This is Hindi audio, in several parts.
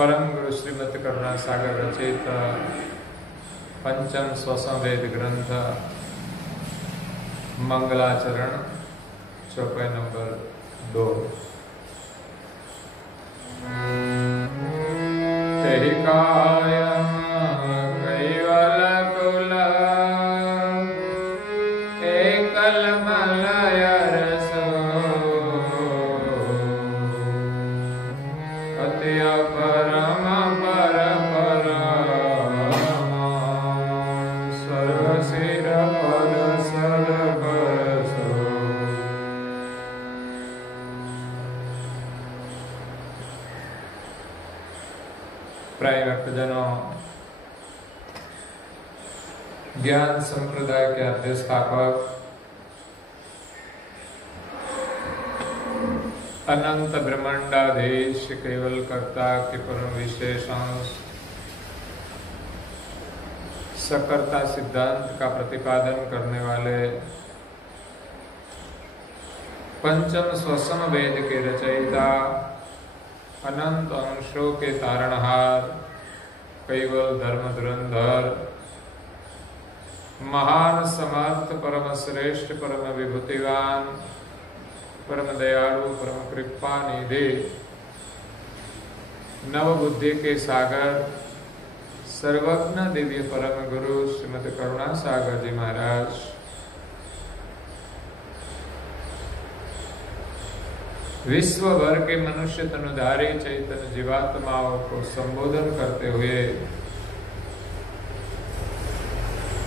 परम गुरु श्रीमद करुणा सागर रचित पंचम स्वसंवेद ग्रंथ मंगलाचरण चौपाई नंबर 2। तेहि कायम कैवल कुल एकल मलय रसो अति परम पर सर्व सिर पद सदपरसो। प्राय भक्तजनों, ज्ञान संप्रदाय के अधिष्ठापक अनंत ब्रह्मांडाधीश केवल कर्ता के परम विशेषांश सकर्ता सिद्धांत का प्रतिपादन करने वाले पंचम स्वसम वेद के रचयिता अनंत अंशों के तारणहार केवल धर्म धुरंधर महान समर्थ परम श्रेष्ठ परम विभूतिवान परम दयालु परम कृपा निधि नव बुद्धि के सागर सर्वज्ञ दिव्य परम गुरु श्रीमद करुणा सागर जी महाराज विश्व भर के मनुष्य तनुधारी चैतन्य जीवात्माओं को संबोधन करते हुए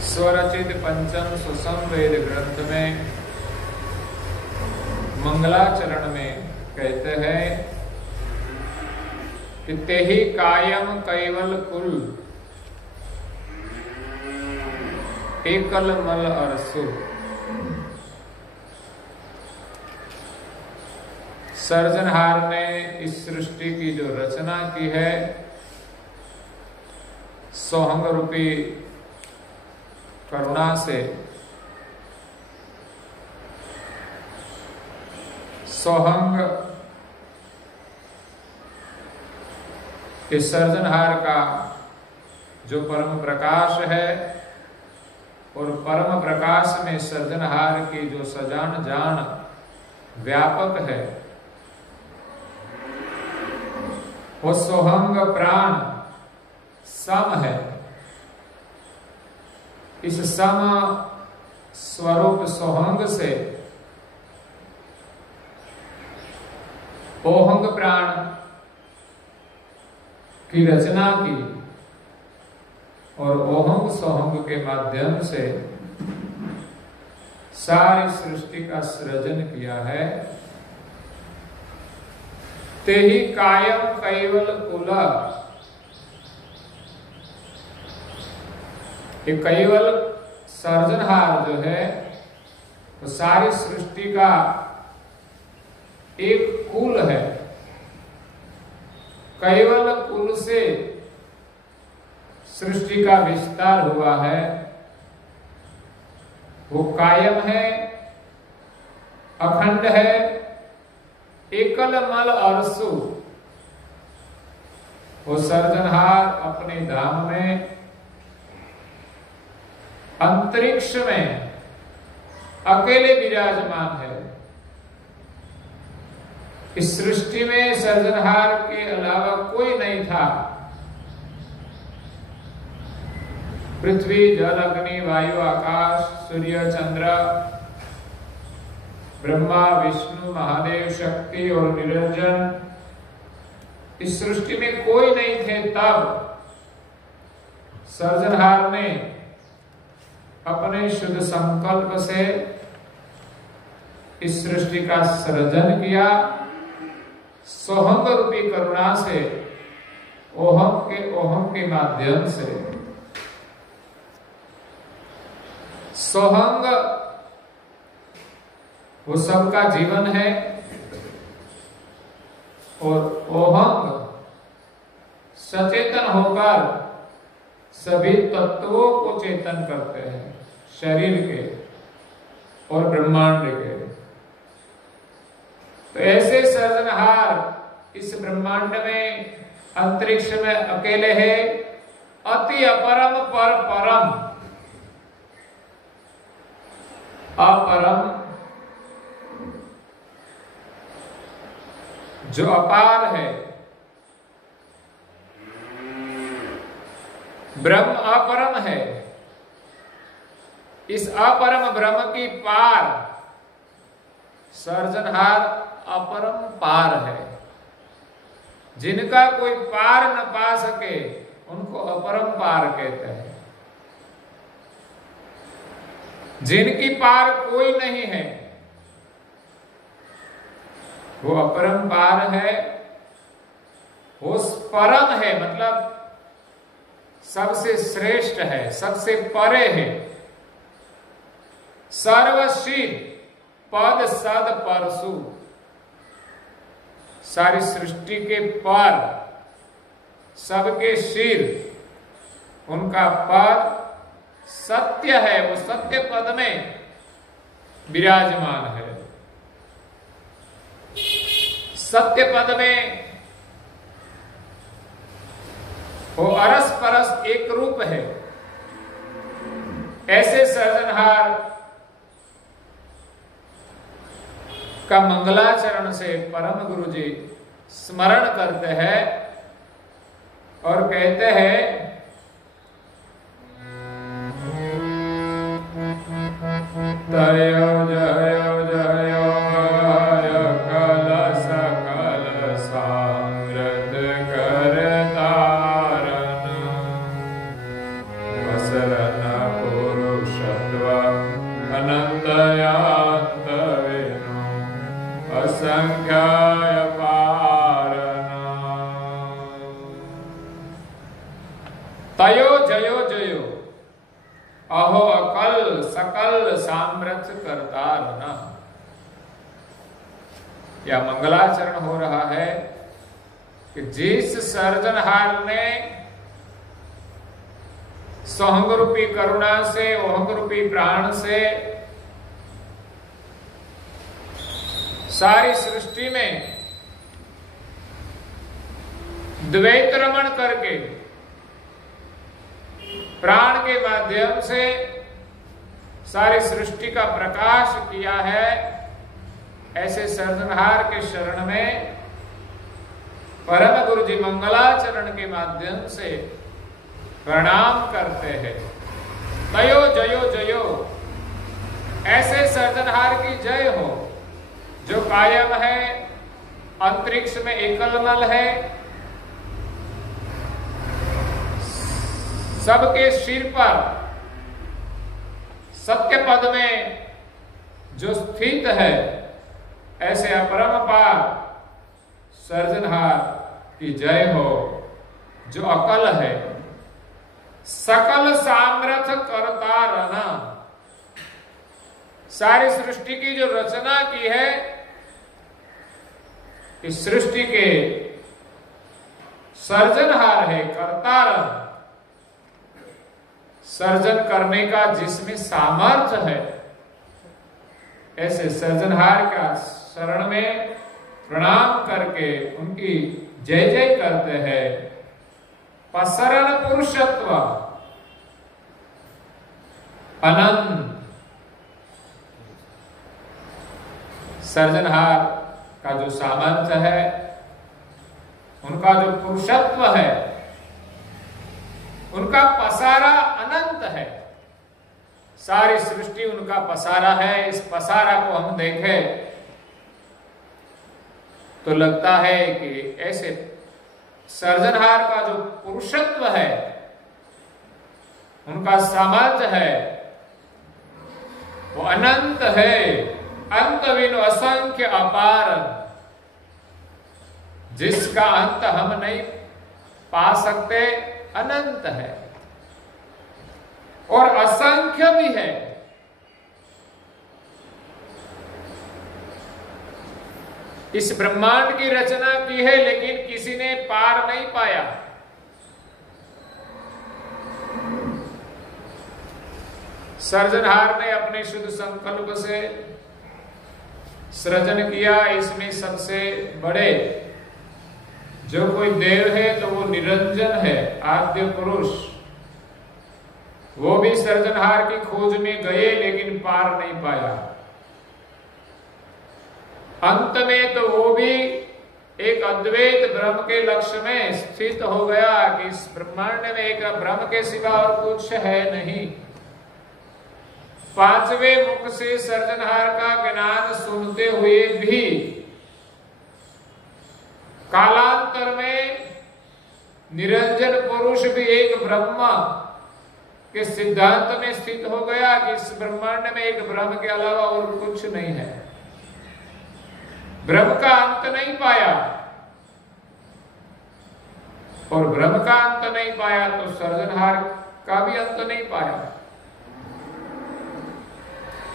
स्वरचित पंचम सुसंवेद ग्रंथ में मंगलाचरण में कहते हैं कि तेहि कायम कैवल कुल एकल मल अरसु। सर्जनहार ने इस सृष्टि की जो रचना की है सोहंग रूपी करुणा से, सोहंग इस सर्जनहार का जो परम प्रकाश है और परम प्रकाश में सर्जनहार की जो सजान जान व्यापक है, वो सोहंग प्राण सम है। इस सम स्वरूप सोहंग से ओहंग प्राण की रचना की और ओहंग सोहंग के माध्यम से सारी सृष्टि का सृजन किया है। तेहि कायम कैवल कुल, ये कैवल सर्जनहार जो है वो सारी सृष्टि का एक कुल है। कैवल कुल से सृष्टि का विस्तार हुआ है। वो कायम है, अखंड है, एकल मल अरसु। वो सर्जनहार अपने धाम में अंतरिक्ष में अकेले विराजमान है। इस सृष्टि में सर्जनहार के अलावा कोई नहीं था। पृथ्वी जल अग्नि वायु आकाश सूर्य चंद्र ब्रह्मा विष्णु महादेव शक्ति और निरंजन, इस सृष्टि में कोई नहीं थे। तब सर्जनहार ने अपने शुद्ध संकल्प से इस सृष्टि का सृजन किया। सोहंग रूपी करुणा से ओहम के माध्यम से। सोहंग वो सबका जीवन है और ओहंग सचेतन होकर सभी तत्वों को चेतन करते हैं, शरीर के और ब्रह्मांड के। तो ऐसे सर्जनहार इस ब्रह्मांड में अंतरिक्ष में अकेले है, अति अपरम पर परम, अपरम जो अपार है, ब्रह्म अपरम है। इस अपरम ब्रह्म की पार सर्जनहार अपरम पार है। जिनका कोई पार न पा सके उनको अपरम पार कहते हैं। जिनकी पार कोई नहीं है वो अपरम पार है। वो परम है, मतलब सबसे श्रेष्ठ है, सबसे परे है। सर्वशील पद सद परसु, सारी सृष्टि के पर, सबके शील, उनका पद सत्य है। वो सत्य पद में विराजमान है। सत्य पद में वो अरस परस एक रूप है। ऐसे सर्जनहार का मंगलाचरण से परम गुरु जी स्मरण करते हैं और कहते हैं, तयो जयो जयो कल सकल सामृत कर तारन, वसरन पुरुषत्व अनंतयांत विनु असंख्याय पारन। तयो जयो जयो अहो अकल सकल सामर्थ्य करता रहना। यह मंगलाचरण हो रहा है कि जिस सर्जनहार ने सोहंग रूपी करुणा से, ओहंग रूपी प्राण से सारी सृष्टि में द्वैत रमण करके प्राण के माध्यम से सारी सृष्टि का प्रकाश किया है, ऐसे सर्जनहार के शरण में परम गुरु जी मंगलाचरण के माध्यम से प्रणाम करते हैं। तयो जयो जयो, ऐसे सर्जनहार की जय हो जो कायम है, अंतरिक्ष में एकलमल है, सबके सिर पर सत्य पद में जो स्थित है, ऐसे अपरम पार सर्जनहार की जय हो जो अकल है, सकल सामर्थ करता रहना। सारी सृष्टि की जो रचना की है, इस सृष्टि के सर्जनहार है, करतार, सर्जन करने का जिसमें सामर्थ्य है, ऐसे सर्जनहार का शरण में प्रणाम करके उनकी जय जय करते हैं। पसरण पुरुषत्व अनंत, सर्जनहार का जो सामर्थ्य है, उनका जो पुरुषत्व है, उनका पसारा अनंत है। सारी सृष्टि उनका पसारा है। इस पसारा को हम देखें तो लगता है कि ऐसे सर्जनहार का जो पुरुषत्व है, उनका सामर्थ्य है, वो अनंत है, अंत बिनु असंख्य अपार, जिसका अंत हम नहीं पा सकते, अनंत है और असंख्य भी है। इस ब्रह्मांड की रचना की है, लेकिन किसी ने पार नहीं पाया। सर्जनहार ने अपने शुद्ध संकल्प से सृजन किया। इसमें सबसे बड़े जो कोई देव है तो वो निरंजन है, आद्य पुरुष। वो भी सृजनहार की खोज में गए लेकिन पार नहीं पाया। अंत में तो वो भी एक अद्वैत ब्रह्म के लक्ष्य में स्थित हो गया कि इस ब्रह्मांड में एक ब्रह्म के सिवा और कुछ है नहीं। पांचवें मुख से सृजनहार का ज्ञान सुनते हुए भी कालांतर में निरंजन पुरुष भी एक ब्रह्म के सिद्धांत में स्थित हो गया कि इस ब्रह्मांड में एक ब्रह्म के अलावा और कुछ नहीं है। ब्रह्म का अंत नहीं पाया, और ब्रह्म का अंत नहीं पाया तो सृजनहार का भी अंत नहीं पाया।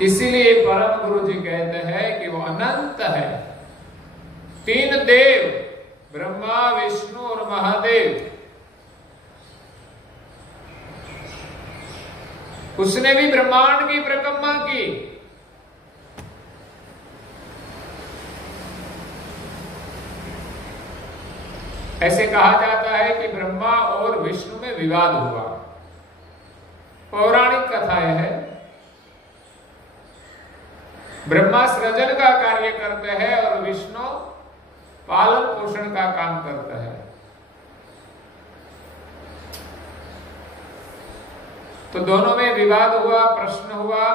इसीलिए परम गुरु जी कहते हैं कि वो अनंत है। तीन देव, ब्रह्मा, विष्णु और महादेव, उसने भी ब्रह्मांड की परिक्रमा की। ऐसे कहा जाता है कि ब्रह्मा और विष्णु में विवाद हुआ। पौराणिक कथा है। ब्रह्मा सृजन का कार्य करते हैं और विष्णु पालन पोषण का काम करता है। तो दोनों में विवाद हुआ, प्रश्न हुआ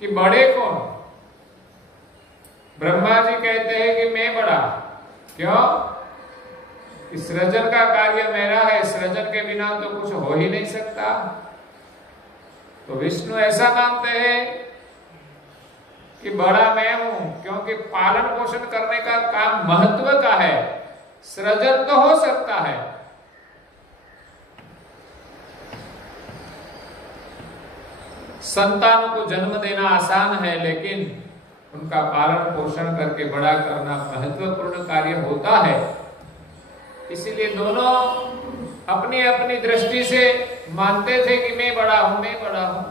कि बड़े कौन। ब्रह्मा जी कहते हैं कि मैं बड़ा। क्यों? सृजन का कार्य मेरा है, सृजन के बिना तो कुछ हो ही नहीं सकता। तो विष्णु ऐसा मानते हैं कि बड़ा मैं हूं, क्योंकि पालन पोषण करने का काम महत्व का है। सृजन तो हो सकता है, संतानों को जन्म देना आसान है, लेकिन उनका पालन पोषण करके बड़ा करना महत्वपूर्ण कार्य होता है। इसीलिए दोनों अपनी अपनी दृष्टि से मानते थे कि मैं बड़ा हूं, मैं बड़ा हूं।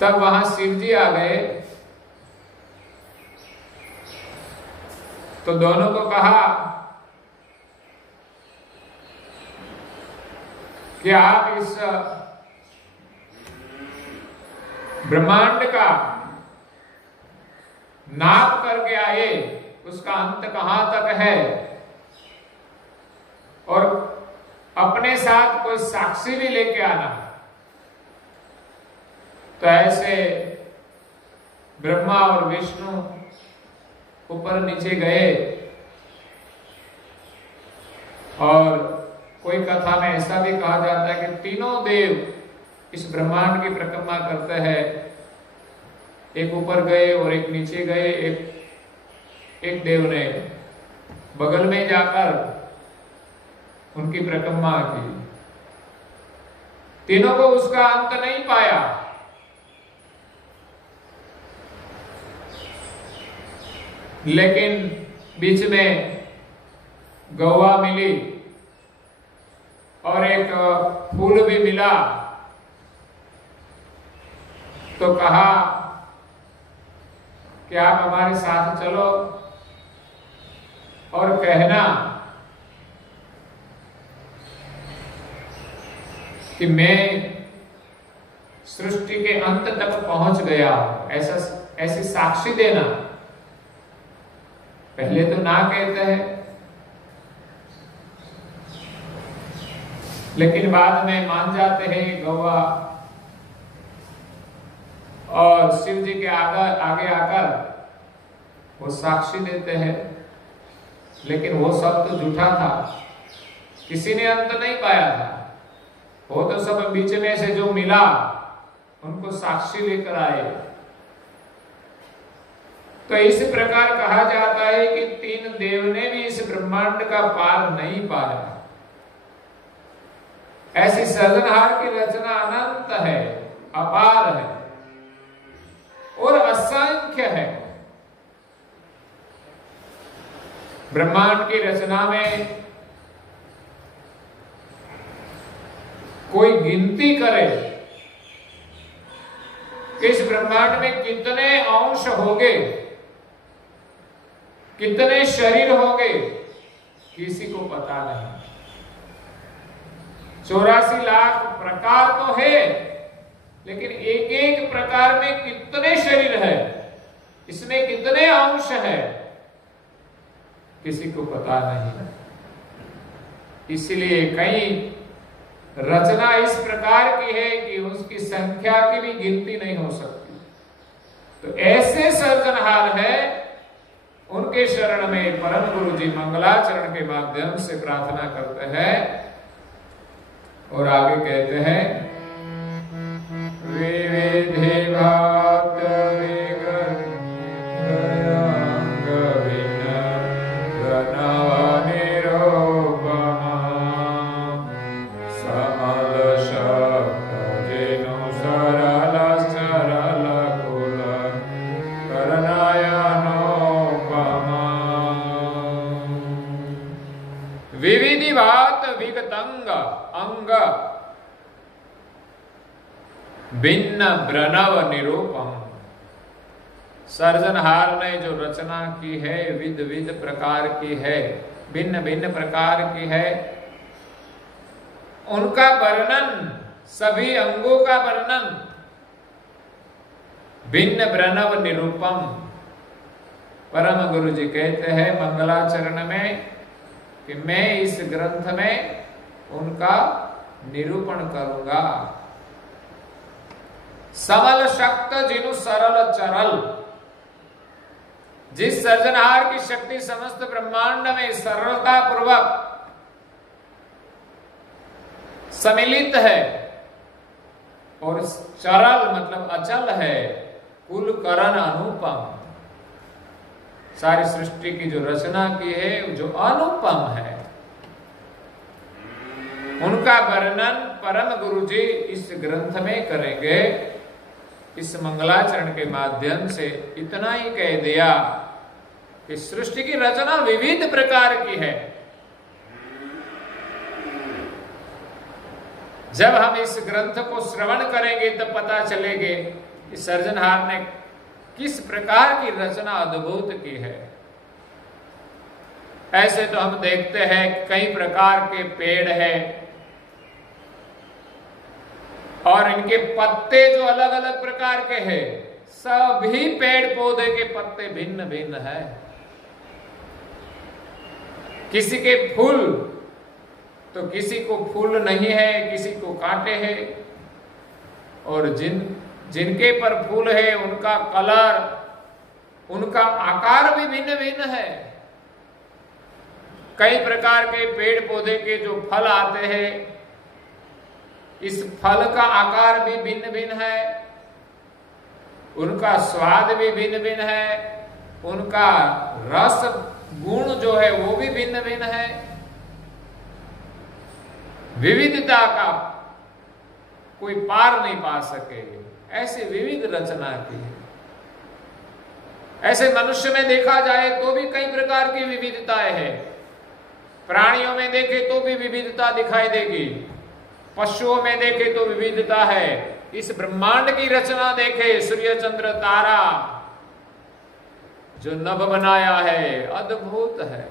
तब वहां शिव जी आ गए तो दोनों को कहा कि आप इस ब्रह्मांड का नाप करके आए, उसका अंत कहां तक है, और अपने साथ कोई साक्षी भी लेके आना। तो ऐसे ब्रह्मा और विष्णु ऊपर नीचे गए, और कोई कथा में ऐसा भी कहा जाता है कि तीनों देव इस ब्रह्मांड की परिक्रमा करते हैं। एक ऊपर गए और एक नीचे गए। एक देव ने बगल में जाकर उनकी परिक्रमा की। तीनों को उसका अंत नहीं पाया। लेकिन बीच में गौवा मिली और एक फूल भी मिला। तो कहा कि आप हमारे साथ चलो और कहना कि मैं सृष्टि के अंत तक पहुंच गया हूं, ऐसी साक्षी देना। पहले तो ना कहते हैं, लेकिन बाद में मान जाते हैं गौवा, और शिव जी के आगे आकर वो साक्षी देते हैं। लेकिन वो सब तो झूठा था, किसी ने अंत नहीं पाया था। वो तो सब बीच में से जो मिला उनको साक्षी लेकर आए। तो इस प्रकार कहा जाता है कि तीन देव ने भी इस ब्रह्मांड का पार नहीं पाया। ऐसी सृजनहार की रचना अनंत है, अपार है और असंख्य है। ब्रह्मांड की रचना में कोई गिनती करे कि इस ब्रह्मांड में कितने अंश होंगे, कितने शरीर होंगे किसी को पता नहीं। 84 लाख प्रकार तो है, लेकिन एक एक प्रकार में कितने शरीर है, इसमें कितने अंश है, किसी को पता नहीं। इसलिए कई रचना इस प्रकार की है कि उसकी संख्या की भी गिनती नहीं हो सकती। तो ऐसे सर्जनहार है, उनके शरण में परम गुरु जी मंगलाचरण के माध्यम से प्रार्थना करते हैं और आगे कहते हैं, विविधिवात अंग भिन्न ब्रनव निरूपम। सर्जनहार ने जो रचना की है विध विध प्रकार की है, भिन्न भिन्न प्रकार की है, उनका वर्णन, सभी अंगों का वर्णन भिन्न ब्रनव निरूपम। परम गुरु जी कहते हैं मंगलाचरण में कि मैं इस ग्रंथ में उनका निरूपण करूंगा। समल शक्त जिनु सरल चरल, जिस सर्जनहार की शक्ति समस्त ब्रह्मांड में सरलता पूर्वक सम्मिलित है और चरल मतलब अचल है, कुल करण अनुपम, सारी सृष्टि की जो रचना की है जो अनुपम है, उनका वर्णन परम गुरु जी इस ग्रंथ में करेंगे। इस मंगलाचरण के माध्यम से इतना ही कह दिया कि सृष्टि की रचना विविध प्रकार की है। जब हम इस ग्रंथ को श्रवण करेंगे तब पता चलेगा कि सर्जनहार ने किस प्रकार की रचना अद्भुत की है। ऐसे तो हम देखते हैं कई प्रकार के पेड़ हैं और इनके पत्ते जो अलग अलग प्रकार के हैं, सभी पेड़ पौधे के पत्ते भिन्न भिन्न है। किसी के फूल तो किसी को फूल नहीं है, किसी को कांटे हैं, और जिनके पर फूल है उनका कलर, उनका आकार भी भिन्न भिन्न है। कई प्रकार के पेड़ पौधे के जो फल आते हैं, इस फल का आकार भी भिन्न भिन्न है, उनका स्वाद भी भिन्न भिन्न है, उनका रस गुण जो है वो भी भिन्न भिन्न है। विविधता का कोई पार नहीं पा सके, ऐसी विविध रचना की है। ऐसे मनुष्य में देखा जाए तो भी कई प्रकार की विविधताएं हैं। प्राणियों में देखे तो भी विविधता दिखाई देगी, पशुओं में देखे तो विविधता है। इस ब्रह्मांड की रचना देखे, सूर्य चंद्र तारा जो नभ बनाया है अद्भुत है।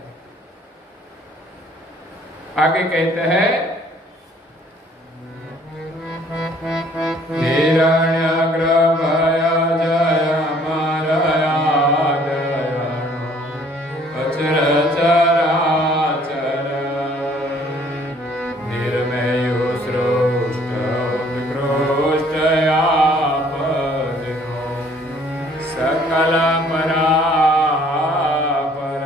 आगे कहते हैं, हिरण्यगर्भय जय मारया दयानो अचर चराचर निर्मयो सृष्ट उत्कृष्टया पदिनो सकल परापर।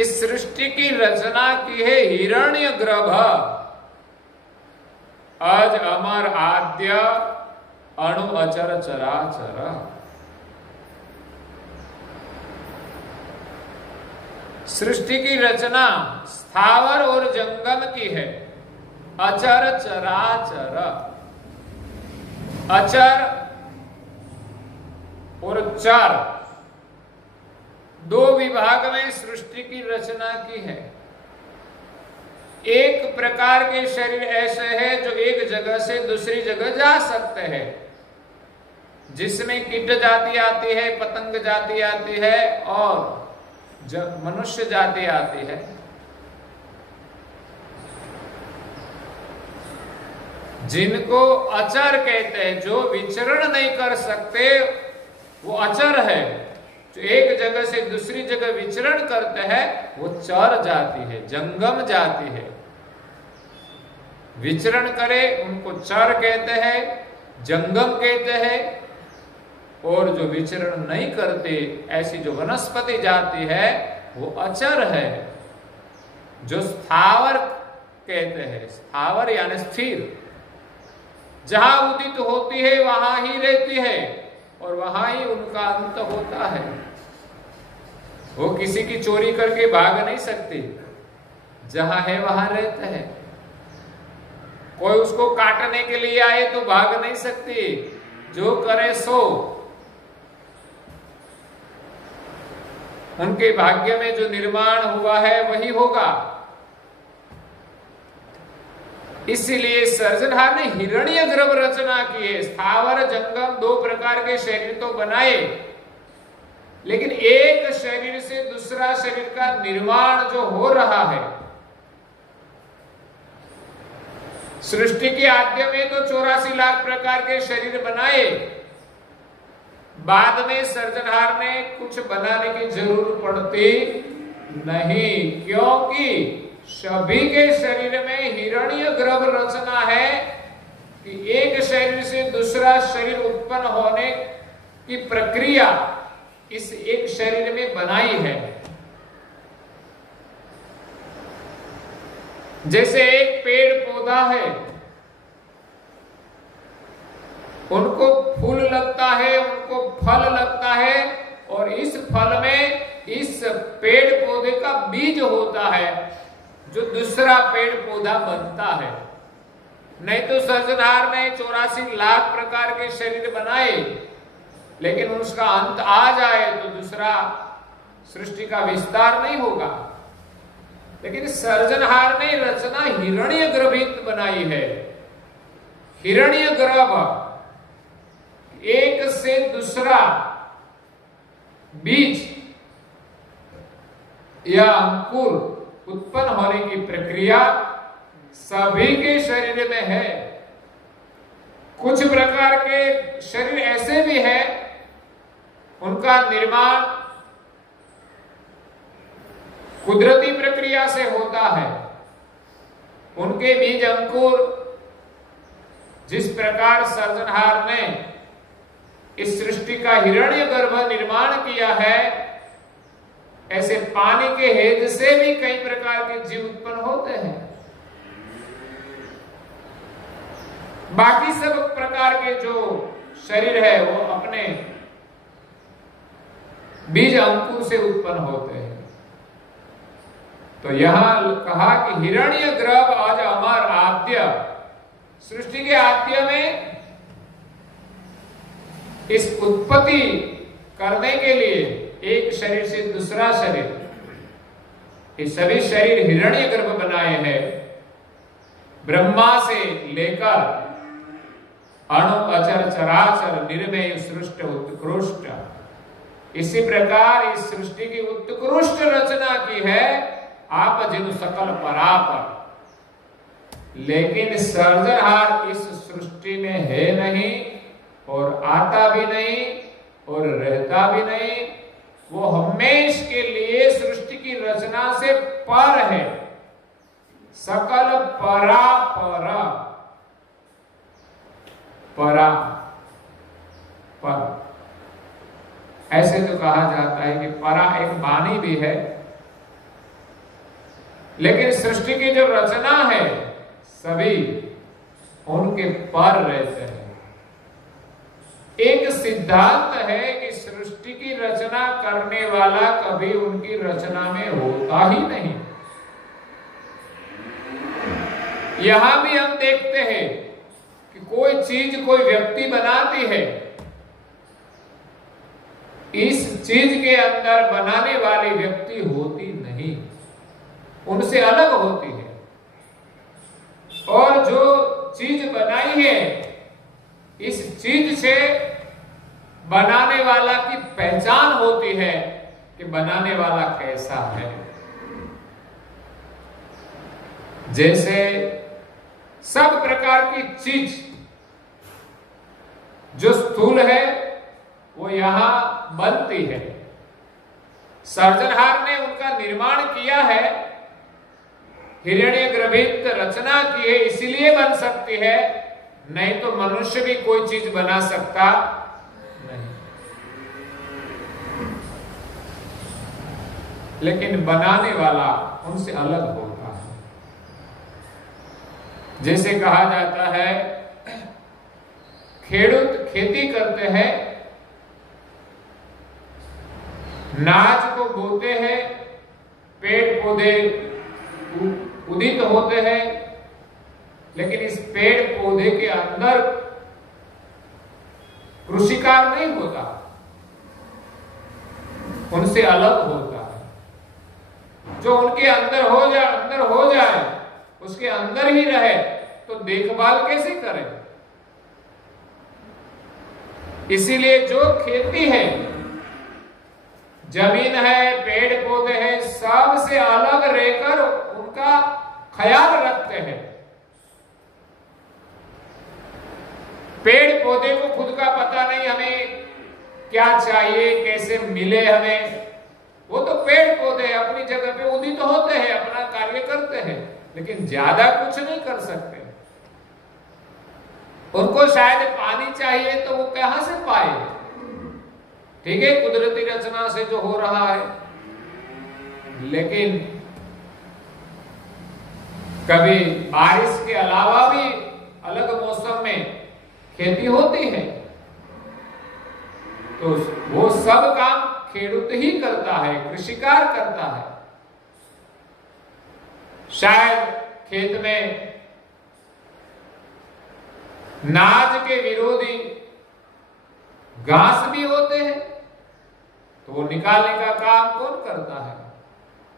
इस सृष्टि की रचना की है हिरण्यगर्भ, अज अमर आद्य अणु अचर चराचर। सृष्टि की रचना स्थावर और जंगम की है, अचर चराचर। अचर और चर दो विभाग में सृष्टि की रचना की है। एक प्रकार के शरीर ऐसे हैं जो एक जगह से दूसरी जगह जा सकते हैं, जिसमें कीट जाति आती है, पतंग जाति आती है और मनुष्य जाति आती है। जिनको अचर कहते हैं, जो विचरण नहीं कर सकते वो अचर है। जो एक जगह से दूसरी जगह विचरण करते हैं वो चर जाति है, जंगम जाति है। विचरण करे उनको चर कहते हैं, जंगम कहते हैं। और जो विचरण नहीं करते ऐसी जो वनस्पति जाति है वो अचर है। जो स्थावर कहते हैं, स्थावर यानी स्थिर, जहां उदित होती है वहां ही रहती है और वहां ही उनका अंत होता है। वो किसी की चोरी करके भाग नहीं सकती, जहां है वहां रहते हैं। कोई उसको काटने के लिए आए तो भाग नहीं सकती, जो करे सो। उनके भाग्य में जो निर्माण हुआ है वही होगा। इसलिए सर्जनहार ने हिरण्यगर्भ रचना की है। स्थावर जंगम दो प्रकार के शरीर तो बनाए, लेकिन एक शरीर से दूसरा शरीर का निर्माण जो हो रहा है, सृष्टि के आद्य में तो 84 लाख प्रकार के शरीर बनाए। बाद में सर्जनहार ने कुछ बनाने की जरूरत पड़ती नहीं, क्योंकि सभी के शरीर में हिरण्यगर्भ रचना है कि एक शरीर से दूसरा शरीर उत्पन्न होने की प्रक्रिया इस एक शरीर में बनाई है। जैसे एक पेड़ पौधा है, उनको फूल लगता है, उनको फल लगता है, और इस फल में इस पेड़ पौधे का बीज होता है जो दूसरा पेड़ पौधा बनता है। नहीं तो सर्जनहार ने 84 लाख प्रकार के शरीर बनाए, लेकिन उसका अंत आ जाए तो दूसरा सृष्टि का विस्तार नहीं होगा। लेकिन सर्जनहार ने रचना हिरण्यगर्भित बनाई है। हिरण्यगर्भ एक से दूसरा बीज या अंकुर उत्पन्न होने की प्रक्रिया सभी के शरीर में है। कुछ प्रकार के शरीर ऐसे भी है, उनका निर्माण कुदरती प्रक्रिया से होता है। उनके बीज अंकुर जिस प्रकार सर्जनहार ने इस सृष्टि का हिरण्यगर्भ निर्माण किया है, ऐसे पानी के हेज से भी कई प्रकार के जीव उत्पन्न होते हैं। बाकी सब प्रकार के जो शरीर है वो अपने बीज अंकुर से उत्पन्न होते हैं। तो यहां कहा कि हिरण्यगर्भ आज अमर आद्य, सृष्टि के आद्य में इस उत्पत्ति करने के लिए एक शरीर से दूसरा शरीर, ये सभी शरीर हिरण्यगर्भ बनाए हैं। ब्रह्मा से लेकर अणु अचर चराचर निर्मय सृष्टि उत्कृष्ट, इसी प्रकार इस सृष्टि की उत्कृष्ट रचना की है आप जिन सकल परापर। लेकिन सर्जनहार इस सृष्टि में है नहीं और आता भी नहीं और रहता भी नहीं। वो हमेश के लिए सृष्टि की रचना से पर है, सकल परापर, परा पर। ऐसे तो कहा जाता है कि परा एक वाणी भी है, लेकिन सृष्टि की जो रचना है सभी उनके पर रहते हैं। एक सिद्धांत है कि सृष्टि की रचना करने वाला कभी उनकी रचना में होता ही नहीं। यहां भी हम देखते हैं कि कोई चीज कोई व्यक्ति बनाती है, इस चीज के अंदर बनाने वाली व्यक्ति होती नहीं, उनसे अलग होती है। और जो चीज बनाई है, इस चीज से बनाने वाला की पहचान होती है कि बनाने वाला कैसा है। जैसे सब प्रकार की चीज जो स्थूल है वो यहां बनती है, सर्जनहार ने उनका निर्माण किया है, हिरण्यगर्भित रचना की है, इसलिए बन सकती है, नहीं तो मनुष्य भी कोई चीज बना सकता नहीं। लेकिन बनाने वाला उनसे अलग होता है। जैसे कहा जाता है, खेडूत खेती करते हैं, नाज को बोते हैं, पेड़ पौधे उदित होते हैं, लेकिन इस पेड़ पौधे के अंदर कृषिकार नहीं होता, उनसे अलग होता है। जो उनके अंदर हो जाए उसके अंदर ही रहे तो देखभाल कैसे करें। इसीलिए जो खेती है, जमीन है, पेड़ पौधे हैं, सबसे अलग रहकर उनका ख्याल रखते हैं। पेड़ पौधे को खुद का पता नहीं हमें क्या चाहिए, कैसे मिले हमें, वो तो पेड़ पौधे अपनी जगह पे उदित होते हैं, अपना कार्य करते हैं, लेकिन ज्यादा कुछ नहीं कर सकते। उनको शायद पानी चाहिए तो वो कहां से पाए, ठीक है, कुदरती रचना से जो हो रहा है। लेकिन कभी बारिश के अलावा भी अलग मौसम में खेती होती है, तो वो सब काम खेडूत ही करता है, कृषिकार करता है। शायद खेत में नाज के विरोधी घास भी होते हैं, तो वो निकालने का काम कौन करता है?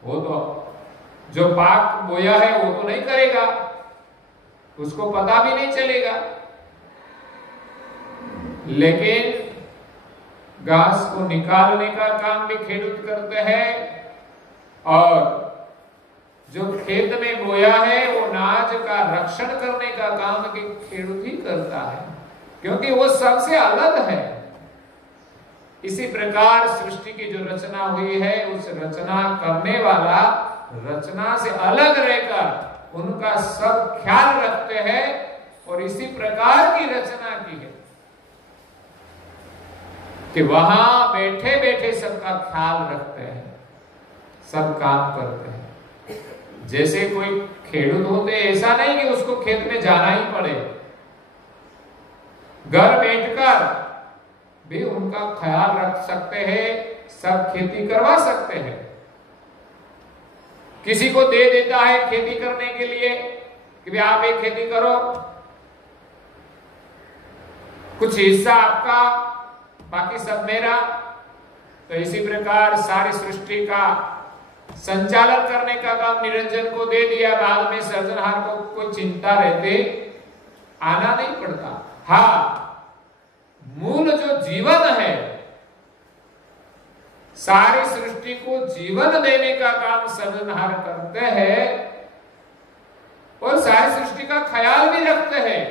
वो तो जो पाक बोया है वो तो नहीं करेगा, उसको पता भी नहीं चलेगा। लेकिन घास को निकालने का काम भी खेडूत करते हैं, और जो खेत में बोया है वो नाज का रक्षण करने का काम भी खेडूत ही करता है, क्योंकि वो सबसे अलग है। इसी प्रकार सृष्टि की जो रचना हुई है, उस रचना करने वाला रचना से अलग रहकर उनका सब ख्याल रखते हैं, और इसी प्रकार की रचना की है कि वहां बैठे बैठे सबका ख्याल रखते हैं, सब काम करते हैं। जैसे कोई खेडूत होते, ऐसा नहीं कि उसको खेत में जाना ही पड़े, घर बैठकर भी उनका ख्याल रख सकते हैं, सब खेती करवा सकते हैं। किसी को दे देता है खेती करने के लिए कि भाई आप एक खेती करो, कुछ हिस्सा आपका, बाकी सब मेरा। तो इसी प्रकार सारी सृष्टि का संचालन करने का काम निरंजन को दे दिया। बाद में सर्जनहार को कोई चिंता रहते आना नहीं पड़ता। हाँ, मूल जो जीवन है, सारी सृष्टि को जीवन देने का काम सर्जनहार करते हैं, और सारी सृष्टि का ख्याल भी रखते हैं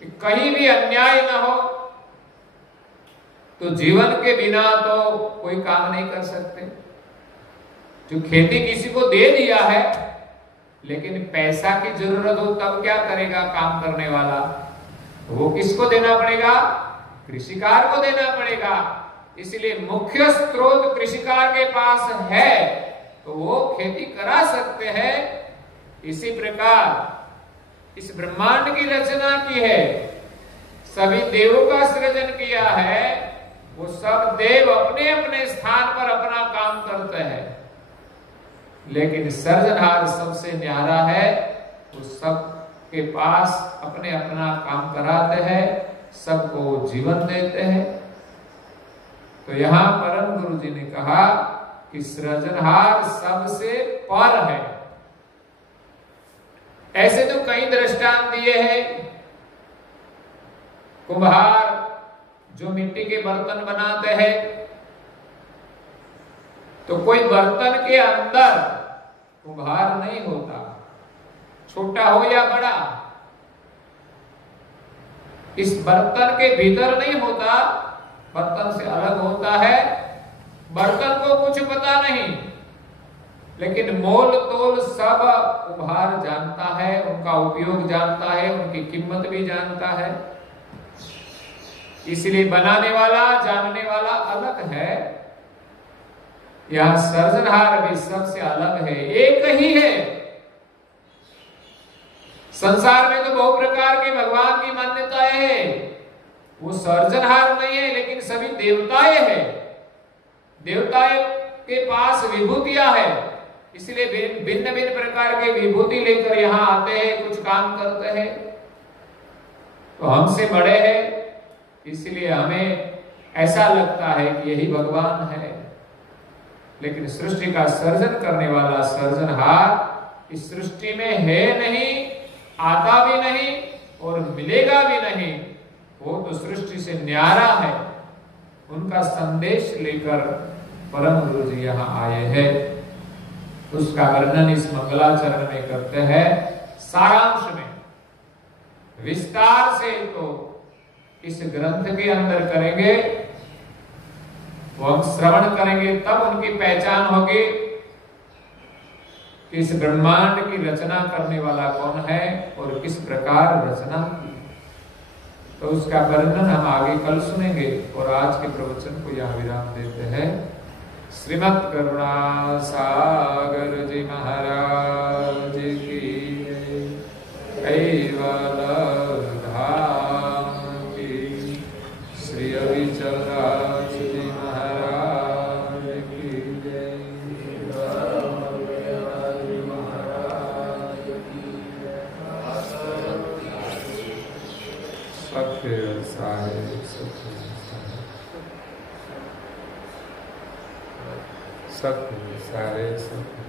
कि कहीं भी अन्याय ना हो। तो जीवन के बिना तो कोई काम नहीं कर सकते। जो खेती किसी को दे दिया है, लेकिन पैसा की जरूरत हो तब क्या करेगा काम करने वाला? वो किसको देना पड़ेगा? कृषिकार को देना पड़ेगा। इसलिए मुख्य स्रोत कृषिकार के पास है तो वो खेती करा सकते हैं। इसी प्रकार इस ब्रह्मांड की रचना की है, सभी देवों का सृजन किया है। वो सब देव अपने अपने स्थान पर अपना काम करते हैं, लेकिन सर्जनहार सबसे न्यारा है। वो सब के पास अपने अपना काम कराते हैं, सबको जीवन देते हैं। तो यहां परम गुरु जी ने कहा कि सृजनहार सबसे पर है। ऐसे तो कई दृष्टांत दिए हैं। कुम्हार जो मिट्टी के बर्तन बनाते हैं, तो कोई बर्तन के अंदर कुम्हार नहीं होता, छोटा हो या बड़ा, इस बर्तन के भीतर नहीं होता, बर्तन से अलग होता है। बर्तन को कुछ पता नहीं, लेकिन मोल तोल सब कुम्हार जानता है, उनका उपयोग जानता है, उनकी कीमत भी जानता है। इसलिए बनाने वाला, जानने वाला अलग है। यह सर्जनहार भी सबसे अलग है, एक ही है। संसार में तो बहु प्रकार के भगवान की मान्यताएं हैं, वो सर्जनहार नहीं है, लेकिन सभी देवताएं हैं। देवताएं के पास विभूतियां है, इसलिए भिन्न भिन्न प्रकार के विभूति लेकर यहां आते हैं, कुछ काम करते हैं। तो हमसे बड़े हैं, इसलिए हमें ऐसा लगता है कि यही भगवान है, लेकिन सृष्टि का सर्जन करने वाला सर्जनहार इस सृष्टि में है नहीं, आता भी नहीं और मिलेगा भी नहीं। वो तो सृष्टि से न्यारा है। उनका संदेश लेकर परम गुरु जी यहाँ आए हैं, उसका वर्णन इस मंगलाचरण में करते हैं। सारांश में विस्तार से तो इस ग्रंथ के अंदर करेंगे, वो हम श्रवण करेंगे, तब उनकी पहचान होगी कि इस ब्रह्मांड की रचना करने वाला कौन है और किस प्रकार रचना की। तो उसका वर्णन हम आगे कल सुनेंगे और आज के प्रवचन को यहाँ विराम देते हैं। श्रीमद् करुणा सागर जी महाराज की कैवल धाम की, श्री अविचल दास जी महाराज की जय, सत्य साई सत्य सारे सत्य।